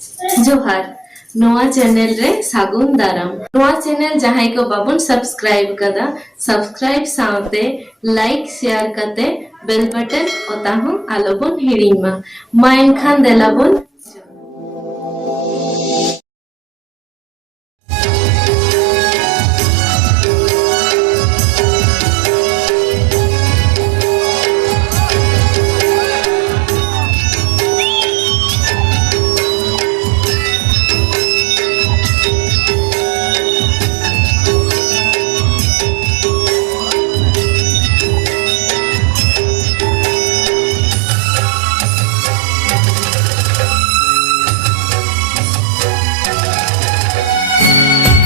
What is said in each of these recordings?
जोहार नोआ चैनल रे सागुन दाराम नोआ चैनल जहां को बाबन सब्सक्राइब कदा सब्सक्राइब साउते लाइक शेयर कते बेल बटन ओताहु आलोबन हिड़ीमा माइन खान देलाबन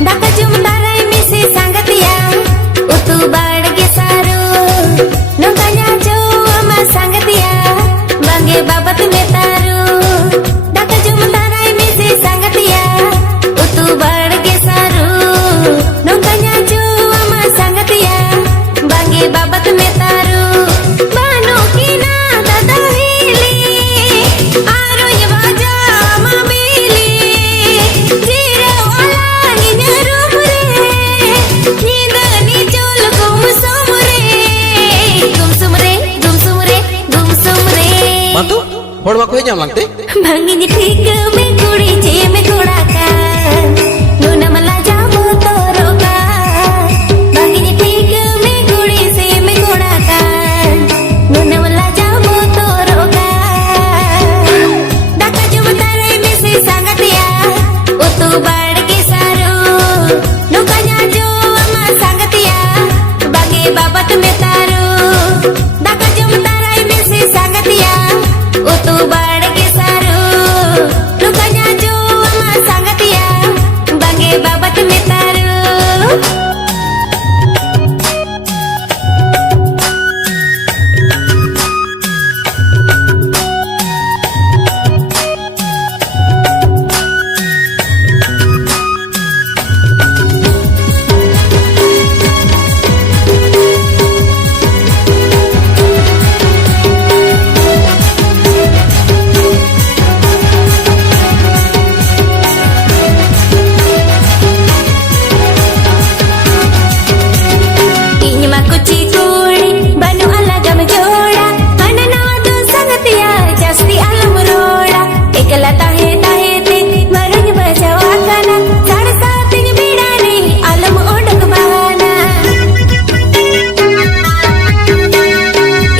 Daka jumtarai misi sanggatia utu badge saru nungkanya cuma sanggatia bangge babat metaru Daka jumtarai misi sanggatia utu badge saru nungkanya cuma sanggatia bangge babat metaru banu kina dadahili aruy baja mamili jira wala Mantu, hor aku aja langte. Bangin ठीक में कुड़ी जे में घोड़ा का नूना मला जामो तोरो का Bangin ठीक में कुड़ी से में घोड़ा का नूना मला जामो तोरो का Daka jumtarai misi sanggatia utu badge saru nukanya cuma sanggatia bangge babat metaru Daka jumtarai misi sanggatia utu badge saru nukanya cuma sanggatia bangge babat metaru Inyma kuci kuri banu alagam joda anana do sangatiya jasti alam roda ekala tahe tahe te marun bajawa kana sar satin bidane alam odak bahana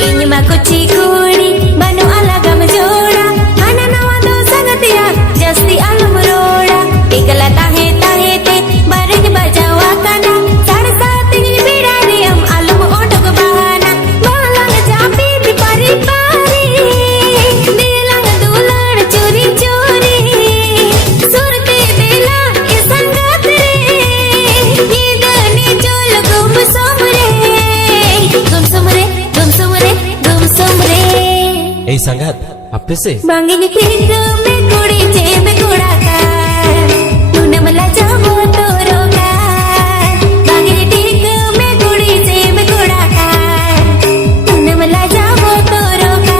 Inyma kuci kuri banu alagam joda anana do sangatiya jasti alam roda ekala tahe tahe te marun bajawa kana sar satin bidane alam otak bahana balang japi di pari pari dilang dulan curi curi surte dela isangat re idani jol gum somre gum somre gum somre gum somre Eh sangat, apa sih? bangin ठीक में कुड़ी जे में घोड़ा का नूना मला जामो तोरो का bangin ठीक में कुड़ी जे में घोड़ा का नूना मला जामो तोरो का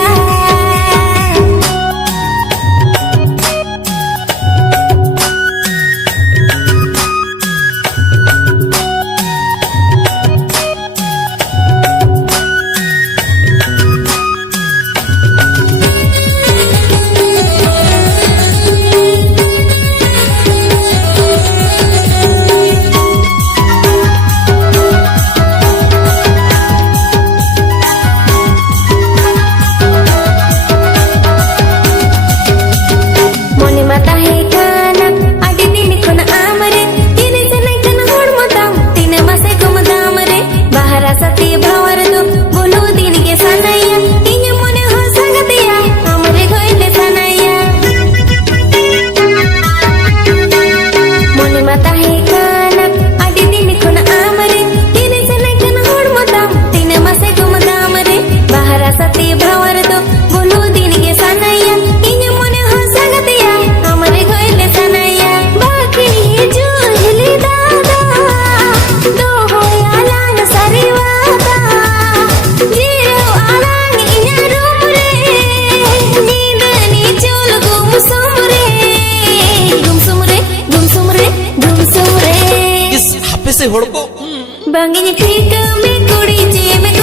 apese hor ko Bangin thika me kudi je me